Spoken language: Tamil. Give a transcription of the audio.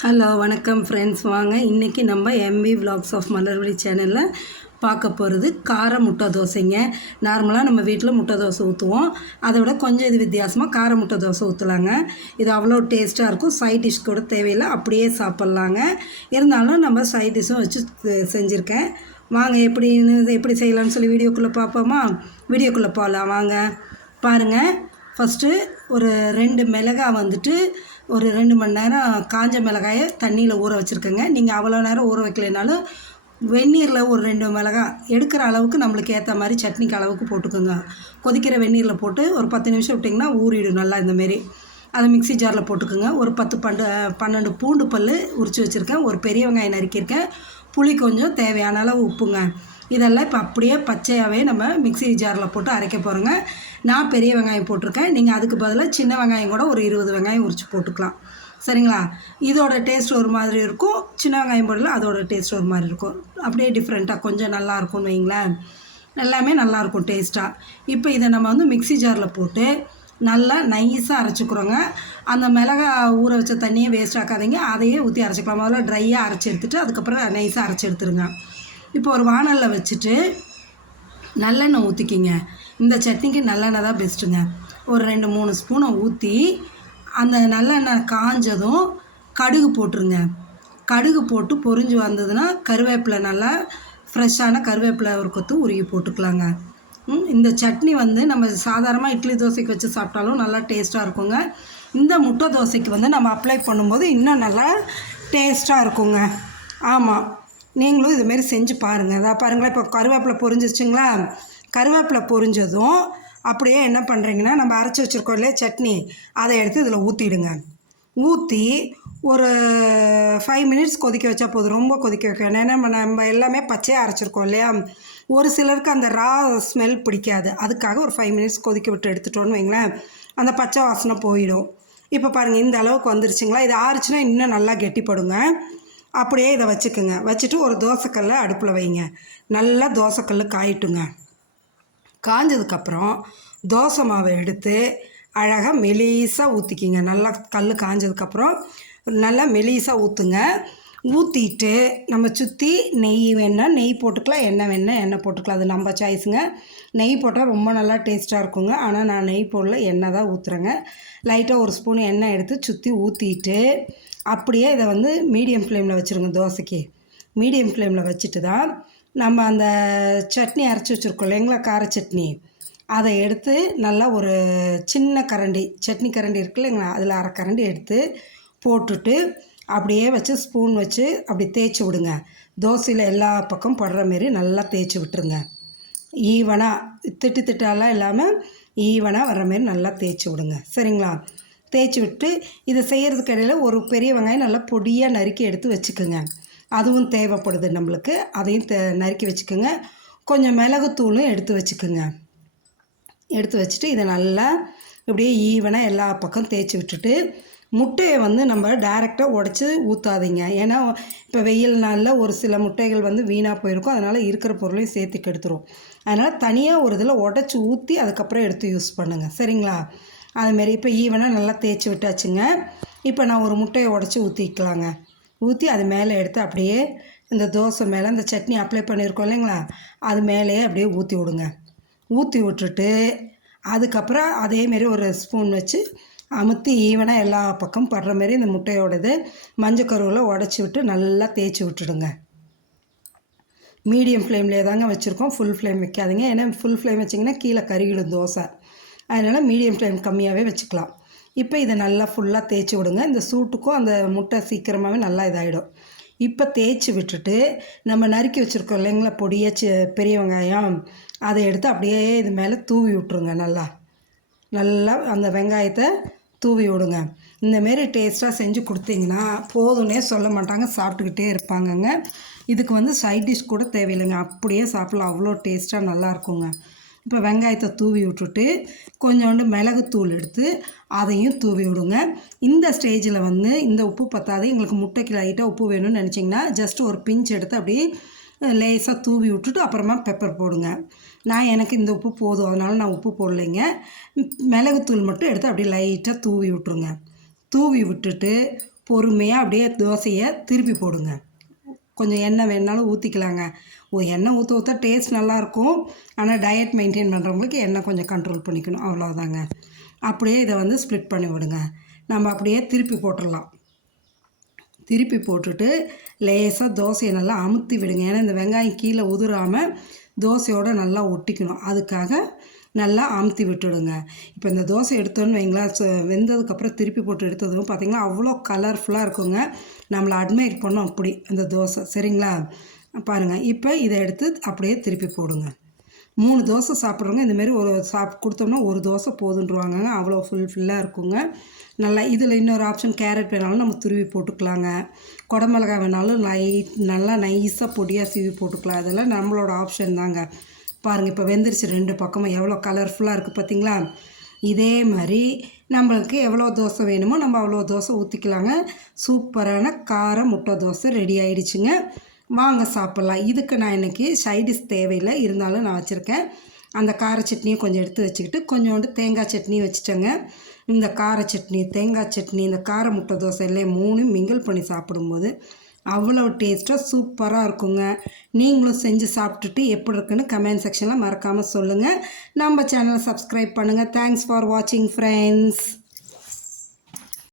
ஹலோ வணக்கம் ஃப்ரெண்ட்ஸ். வாங்க இன்றைக்கி நம்ம எம்வி விலாக்ஸ் ஆஃப் மலர்விழி சேனலில் பார்க்க போகிறது கார முட்டை தோசைங்க. நார்மலாக நம்ம வீட்டில் முட்டை தோசை ஊற்றுவோம், அதை விட கொஞ்சம் இது வித்தியாசமாக கார முட்டை தோசை ஊற்றலாங்க. இது அவ்வளோ டேஸ்ட்டாக இருக்கும். சைட் டிஷ் கூட தேவையில்லை, அப்படியே சாப்பிட்லாங்க. இருந்தாலும் நம்ம சைட் டிஷ்ஷும் வச்சு செஞ்சுருக்கேன். வாங்க எப்படி செய்யலாம்னு சொல்லி வீடியோக்குள்ளே பார்ப்போமா? வீடியோக்குள்ளே போகலாம் வாங்க. பாருங்கள், ஃபஸ்ட்டு ஒரு 2 மிளகாய் வந்துட்டு ஒரு 2 மணி நேரம் காஞ்ச மிளகாயை தண்ணியில் ஊற வச்சுருக்கேங்க. நீங்கள் அவ்வளோ நேரம் ஊற வைக்கலைனாலும் வெந்நீரில் ஒரு 2 மிளகாய் எடுக்கிற அளவுக்கு நம்மளுக்கு ஏற்ற மாதிரி சட்னிக்கு அளவுக்கு போட்டுக்கோங்க. கொதிக்கிற வெந்நீரில் போட்டு ஒரு 10 நிமிஷம் விட்டிங்கன்னா ஊறிடும் நல்லா. இந்தமாரி அதை மிக்ஸி ஜாரில் போட்டுக்கோங்க. ஒரு 12 பூண்டு பல் உரித்து வச்சுருக்கேன். ஒரு பெரிய வெங்காயம் நறுக்கியிருக்கேன். புளி கொஞ்சம் தேவையான அளவு உப்புங்க. இதெல்லாம் இப்போ அப்படியே பச்சையாகவே நம்ம மிக்ஸி ஜாரில் போட்டு அரைக்க போகிறோங்க. நான் பெரிய வெங்காயம் போட்டிருக்கேன். நீங்கள் அதுக்கு பதிலாக சின்ன வெங்காயம் கூட ஒரு 20 வெங்காயம் உரித்து போட்டுக்கலாம். சரிங்களா? இதோட டேஸ்ட் ஒரு மாதிரி இருக்கும். சின்ன வெங்காயம் போடல, அதோட டேஸ்ட் ஒரு மாதிரி இருக்கும். அப்படியே டிஃப்ரெண்ட்டாக கொஞ்சம் நல்லாயிருக்கும்னு வைங்களேன். எல்லாமே நல்லாயிருக்கும் டேஸ்ட்டாக. இப்போ இதை நம்ம வந்து மிக்ஸி ஜாரில் போட்டு நல்லா நைஸாக அரைச்சிக்கிறோங்க. அந்த மிளகா ஊற வச்ச தண்ணியை வேஸ்ட் ஆக்காதீங்க, அதையே ஊற்றி அரைச்சிக்கலாம். முதல்ல ட்ரையாக அரைச்சி எடுத்துகிட்டு அதுக்கப்புறம் நைஸாக அரைச்சி எடுத்துருங்க. இப்போ ஒரு வானலில் வச்சுட்டு நல்லெண்ணெய் ஊற்றிக்கிங்க. இந்த சட்னிக்கு நல்லெண்ணெய் தான் பெஸ்ட்டுங்க. ஒரு 2-3 ஸ்பூனை ஊற்றி அந்த நல்லெண்ணெய் காஞ்சதும் கடுகு போட்டுருங்க. கடுகு போட்டு பொரிஞ்சு வந்ததுன்னா கருவேப்பிலை, நல்லா ஃப்ரெஷ்ஷான கருவேப்பிலை ஒரு கொத்து உருகி போட்டுக்கலாங்க. இந்த சட்னி வந்து நம்ம சாதாரணமாக இட்லி தோசைக்கு வச்சு சாப்பிட்டாலும் நல்லா டேஸ்ட்டாக இருக்குங்க. இந்த முட்டை தோசைக்கு வந்து நம்ம அப்ளை பண்ணும்போது இன்னும் நல்லா டேஸ்ட்டாக இருக்குங்க. ஆமாம், நீங்களும் இதுமாரி செஞ்சு பாருங்கள். அதான் பாருங்களேன், இப்போ கருவேப்பிலை பொரிஞ்சிருச்சுங்களா? கருவேப்பிலை பொரிஞ்சதும் அப்படியே என்ன பண்ணுறீங்கன்னா, நம்ம அரைச்சி வச்சுருக்கோம் இல்லையா சட்னி, அதை எடுத்து இதில் ஊற்றிடுங்க. ஊற்றி ஒரு 5 மினிட்ஸ் கொதிக்க வச்சா போதும். ரொம்ப கொதிக்க வைக்க வேணாம். ஏன்னா நம்ம எல்லாமே பச்சையாக அரைச்சிருக்கோம் இல்லையா? ஒரு சிலருக்கு அந்த ரா ஸ்மெல் பிடிக்காது. அதுக்காக ஒரு 5 மினிட்ஸ் கொதிக்க விட்டு எடுத்துட்டோன்னு வைங்களேன், அந்த பச்சை வாசனை போயிடும். இப்போ பாருங்கள், இந்த அளவுக்கு வந்துருச்சுங்களா? இது ஆறுச்சுன்னா இன்னும் நல்லா கெட்டிப்படுங்க. அப்படியே இதை வச்சுக்கோங்க. வச்சுட்டு ஒரு தோசைக்கல்லை அடுப்பில் வைங்க. நல்லா தோசைக்கல் காயிட்டுங்க. காஞ்சதுக்கப்புறம் தோசை மாவை எடுத்து அழகாக மெலிசாக ஊற்றிக்கிங்க. நல்லா கல் காஞ்சதுக்கப்புறம் நல்லா மெலிசாக ஊற்றுங்க. ஊற்றிட்டு நம்ம சுற்றி நெய் வேணால் நெய் போட்டுக்கலாம், எண்ணெய் வேணால் எண்ணெய் போட்டுக்கலாம். அது நம்ம சாய்ஸுங்க. நெய் போட்டால் ரொம்ப நல்லா டேஸ்ட்டாக இருக்குங்க. ஆனால் நான் நெய் போடல, எண்ணெய் தான் ஊற்றுறேங்க. லைட்டாக ஒரு ஸ்பூன் எண்ணெய் எடுத்து சுற்றி ஊற்றிட்டு அப்படியே இதை வந்து மீடியம் ஃப்ளேமில் வச்சுருங்க. தோசைக்கு மீடியம் ஃப்ளேமில் வச்சுட்டு தான் நம்ம அந்த சட்னி அரைச்சி வச்சுருக்கோம் இல்லைங்களா, கார சட்னி, அதை எடுத்து நல்லா ஒரு சின்ன கரண்டி, சட்னி கரண்டி இருக்கு இல்லைங்களா, அதில் அரை கரண்டி எடுத்து போட்டுட்டு அப்படியே வச்சு ஸ்பூன் வச்சு அப்படி தேய்ச்சி விடுங்க. தோசையில் எல்லா பக்கம் படுற மாரி நல்லா தேய்ச்சி விட்டுருங்க. ஈவனாக திட்டாலாம் இல்லாமல் ஈவனாக வர்ற மாரி நல்லா தேய்ச்சி விடுங்க. சரிங்களா? தேய்ச்சி விட்டு இதை செய்கிறதுக்கு இடையில் ஒரு பெரிய வெங்காயம் நல்லா பொடியாக நறுக்கி எடுத்து வச்சுக்கோங்க. அதுவும் தேவைப்படுது நம்மளுக்கு. அதையும் நறுக்கி வச்சுக்கோங்க. கொஞ்சம் மிளகுத்தூளும் எடுத்து வச்சுக்கோங்க. எடுத்து வச்சுட்டு இதை நல்லா இப்படியே ஈவனாக எல்லா பக்கம் தேய்ச்சி விட்டுட்டு முட்டையை வந்து நம்ம டைரெக்டாக உடச்சி ஊற்றாதீங்க. ஏன்னா இப்போ வெயில் நாளில் ஒரு சில முட்டைகள் வந்து வீணாக போயிருக்கும். அதனால் இருக்கிற பொருளையும் சேர்த்து கெடுத்துரும். அதனால் தனியாக ஒரு இதில் உடச்சி ஊற்றி அதுக்கப்புறம் எடுத்து யூஸ் பண்ணுங்கள். சரிங்களா? அதுமாரி இப்போ ஈவனாக நல்லா தேய்ச்சி விட்டாச்சுங்க. இப்போ நான் ஒரு முட்டையை உடச்சி ஊற்றிக்கலாங்க. ஊற்றி அது மேலே எடுத்து அப்படியே இந்த தோசை மேலே இந்த சட்னி அப்ளை பண்ணியிருக்கோம் இல்லைங்களா, அது மேலேயே அப்படியே ஊற்றி விடுங்க. ஊற்றி விட்டுட்டு அதுக்கப்புறம் அதேமாரி ஒரு ஸ்பூன் வச்சு அமுத்தி ஈவனாக எல்லா பக்கம் படுற மாரி இந்த முட்டையோடது மஞ்சக்கருவில் உடச்சி விட்டு நல்லா தேய்ச்சி விட்டுடுங்க. மீடியம் ஃப்ளேம்லேயே தாங்க வச்சுருக்கோம். ஃபுல் ஃப்ளேம் வைக்காதீங்க. ஏன்னா ஃபுல் ஃப்ளேம் வச்சிங்கன்னா கீழே கருகிடும் தோசை. அதனால் மீடியம் ஃப்ளேம் கம்மியாகவே வச்சுக்கலாம். இப்போ இதை நல்லா ஃபுல்லாக தேய்ச்சி விடுங்க. இந்த சூட்டுக்கும் அந்த முட்டை சீக்கிரமாகவே நல்லா இதாகிடும். இப்போ தேய்ச்சி விட்டுட்டு நம்ம நறுக்கி வச்சுருக்கோம் இல்லைங்களா பொடியாக பெரிய வெங்காயம், அதை எடுத்து அப்படியே இது மேலே தூவி விட்ருங்க. நல்லா அந்த வெங்காயத்தை தூவி விடுங்க. இந்தமாரி டேஸ்ட்டாக செஞ்சு கொடுத்தீங்கன்னா போதும்னே சொல்ல மாட்டாங்க, சாப்பிட்டுக்கிட்டே இருப்பாங்கங்க. இதுக்கு வந்து சைட் டிஷ் கூட தேவையில்லைங்க, அப்படியே சாப்பிட்லாம். அவ்வளோ டேஸ்ட்டாக நல்லாயிருக்குங்க. இப்போ வெங்காயத்தை தூவி விட்டுட்டு கொஞ்சோண்டு மிளகுத்தூள் எடுத்து அதையும் தூவி விடுங்க. இந்த ஸ்டேஜில் வந்து இந்த உப்பு பத்தாது, எங்களுக்கு முட்டைக்கு லைட்டாக உப்பு வேணும்னு நினச்சிங்கன்னா ஜஸ்ட் ஒரு பிஞ்ச் எடுத்து அப்படியே லேசாக தூவி விட்டுட்டு அப்புறமா பெப்பர் போடுங்க. எனக்கு இந்த உப்பு போதும், அதனால் நான் உப்பு போடலைங்க. மிளகுத்தூள் மட்டும் எடுத்து அப்படியே லைட்டாக தூவி விட்ருங்க. தூவி விட்டுட்டு பொறுமையாக அப்படியே தோசையை திருப்பி போடுங்க. கொஞ்சம் எண்ணெய் வேணுனாலும் ஊற்றிக்கலாங்க. எண்ணெய் ஊற்ற ஊற்ற டேஸ்ட் நல்லாயிருக்கும். ஆனால் டயட் மெயின்டைன் பண்ணுறவங்களுக்கு எண்ணெய் கொஞ்சம் கண்ட்ரோல் பண்ணிக்கணும், அவ்வளோதாங்க. அப்படியே இதை வந்து ஸ்ப்ளிட் பண்ணி விடுங்க. நம்ம அப்படியே திருப்பி போட்டுடலாம். திருப்பி போட்டுட்டு லேசாக தோசையை நல்லா அமுத்தி விடுங்க. ஏன்னா இந்த வெங்காயம் கீழே உதிராமல் தோசையோடு நல்லா ஒட்டிக்கணும். அதுக்காக நல்லா அமுத்தி விட்டுடுங்க. இப்போ இந்த தோசை எடுத்தோன்னு வைங்களேன், வெந்ததுக்கப்புறம் திருப்பி போட்டு எடுத்ததும் பார்த்திங்கன்னா அவ்வளோ கலர்ஃபுல்லாக இருக்குங்க. நம்மளை அட்மையர் பண்ணோம் அப்படி அந்த தோசை. சரிங்களா? பாருங்கள். இப்போ இதை எடுத்து அப்படியே திருப்பி போடுங்க. 3 தோசை சாப்பிட்றவங்க இந்தமாரி ஒரு கொடுத்தோம்னா ஒரு தோசை போதுன்றுவாங்க. அவ்வளோ ஃபுல்லாக இருக்குங்க. நல்லா இதில் இன்னொரு ஆப்ஷன் கேரட் வேணாலும் நம்ம துருவி போட்டுக்கலாங்க. குடமிளகாய் வேணாலும் நல்லா நைஸாக பொடியாக சீவி போட்டுக்கலாம். அதெல்லாம் நம்மளோட ஆப்ஷன் தாங்க. பாருங்கள், இப்போ வெந்துருச்சு 2 பக்கமும் எவ்வளோ கலர்ஃபுல்லாக இருக்குது பார்த்திங்களா? இதே மாதிரி நம்மளுக்கு எவ்வளோ தோசை வேணுமோ நம்ம அவ்வளோ தோசை ஊற்றிக்கலாங்க. சூப்பரான கார முட்டை தோசை ரெடி ஆகிடுச்சுங்க. வாங்க சாப்பிட்லாம். இதுக்கு நான் இன்றைக்கி சைடிஷ் தேவையில்லை, இருந்தாலும் நான் வச்சுருக்கேன். அந்த கார சட்னியும் கொஞ்சம் எடுத்து வச்சுக்கிட்டு கொஞ்சோண்டு தேங்காய் சட்னி வச்சுட்டேங்க. இந்த கார சட்னி, தேங்காய் சட்னி, இந்த கார முட்டை தோசை எல்லாம் 3 மிங்கிள் பண்ணி சாப்பிடும்போது அவ்வளோ டேஸ்ட்டாக சூப்பராக இருக்குங்க. நீங்களும் செஞ்சு சாப்பிட்டுட்டு எப்படி இருக்குன்னு கமெண்ட் செக்ஷனில் மறக்காமல் சொல்லுங்கள். நம்ம சேனலை சப்ஸ்கிரைப் பண்ணுங்கள். தேங்க்ஸ் ஃபார் வாட்சிங் ஃப்ரெண்ட்ஸ்.